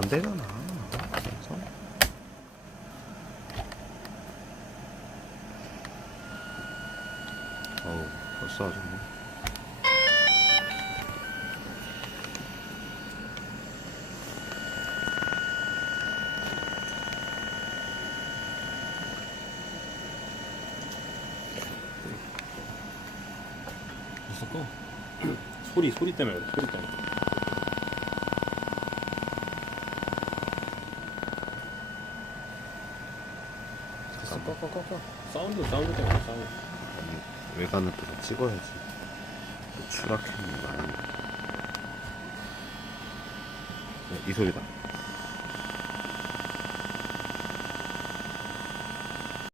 반대잖아. 그래서 어우, 벌써 아주 뭐. 있었고 소리 때문에 그래, 소리 때문에. 됐어, 꺼. 사운드 때문에, 사운드. 아니, 외관을 또 다 찍어야지. 또 추락했니 많이. 이 소리다.